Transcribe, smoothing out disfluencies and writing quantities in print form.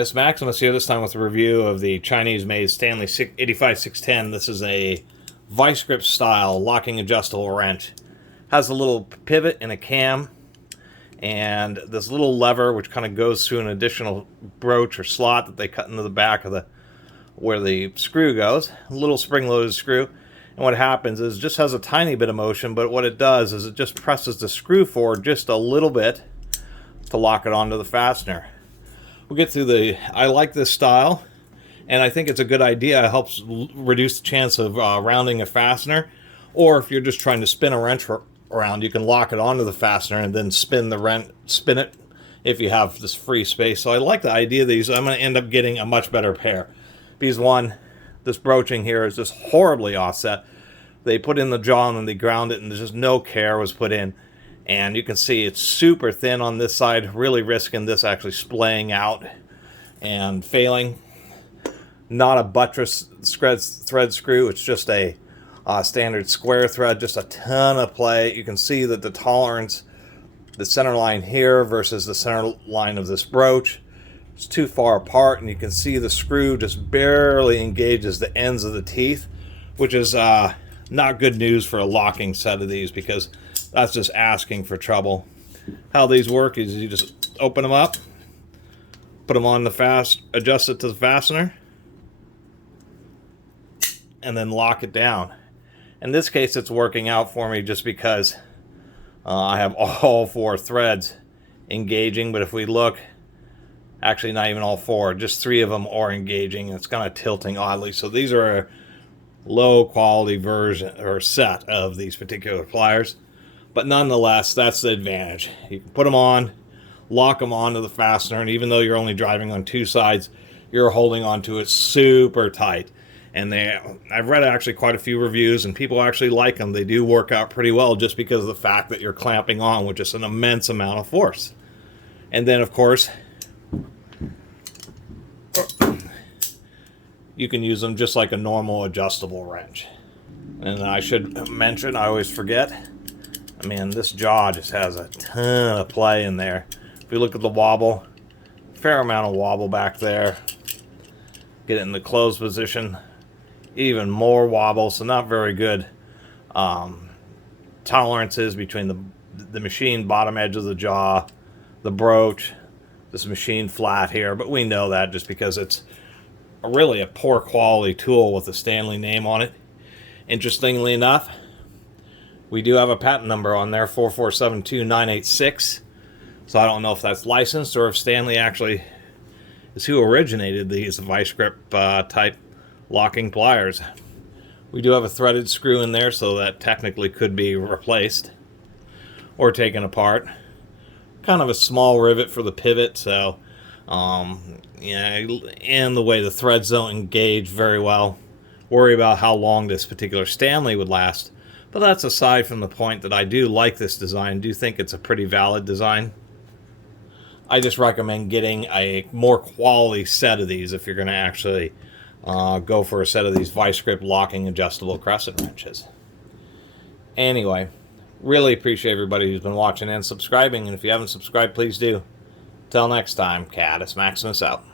Catus, Maximus here, this time with a review of the Chinese-made Stanley 85610. This is a Vise-Grip style locking adjustable wrench. Has a little pivot and a cam, and this little lever which kind of goes through an additional broach or slot that they cut into the back of where the screw goes. A little spring-loaded screw. And what happens is it just has a tiny bit of motion, but what it does is it just presses the screw forward just a little bit to lock it onto the fastener. We'll get through I like this style, and I think it's a good idea. It helps reduce the chance of rounding a fastener, or if you're just trying to spin a wrench around, you can lock it onto the fastener and then spin it if you have this free space. So I like the idea of these. I'm going to end up getting a much better pair. Because one, this broaching here is just horribly offset. They put in the jaw and then they ground it, and there's just no care was put in. And you can see it's super thin on this side, really risking this actually splaying out and failing. Not a buttress thread screw, it's just a standard square thread, just a ton of play. You can see that the tolerance, the center line here versus the center line of this broach, is too far apart, and you can see the screw just barely engages the ends of the teeth, which is not good news for a locking set of these, because that's just asking for trouble. How these work is you just open them up, put them on the adjust it to the fastener, and then lock it down. In this case, it's working out for me just because I have all four threads engaging, but if we look, actually not even all four, just three of them are engaging. It's kind of tilting oddly. So these are a low quality version or set of these particular pliers. But nonetheless, that's the advantage. You can put them on, lock them onto the fastener, and even though you're only driving on two sides, you're holding onto it super tight. And I've read actually quite a few reviews, and people actually like them. They do work out pretty well just because of the fact that you're clamping on with just an immense amount of force. And then, of course, you can use them just like a normal adjustable wrench. And I should mention, I always forget, I mean, this jaw just has a ton of play in there. If you look at the wobble, fair amount of wobble back there. Get it in the closed position, even more wobble, so not very good tolerances between the machine bottom edge of the jaw, the broach, this machine flat here, but we know that just because it's really a poor quality tool with the Stanley name on it. Interestingly enough, we do have a patent number on there, 4472986. So I don't know if that's licensed or if Stanley actually is who originated these Vise-Grip type locking pliers. We do have a threaded screw in there, so that technically could be replaced or taken apart. Kind of a small rivet for the pivot, so yeah, and the way the threads don't engage very well. Worry about how long this particular Stanley would last. But that's aside from the point that I do like this design, do think it's a pretty valid design. I just recommend getting a more quality set of these if you're going to actually go for a set of these Vise-Grip locking adjustable Crescent wrenches. Anyway, really appreciate everybody who's been watching and subscribing, and if you haven't subscribed, please do. Till next time, Catus Maximus out.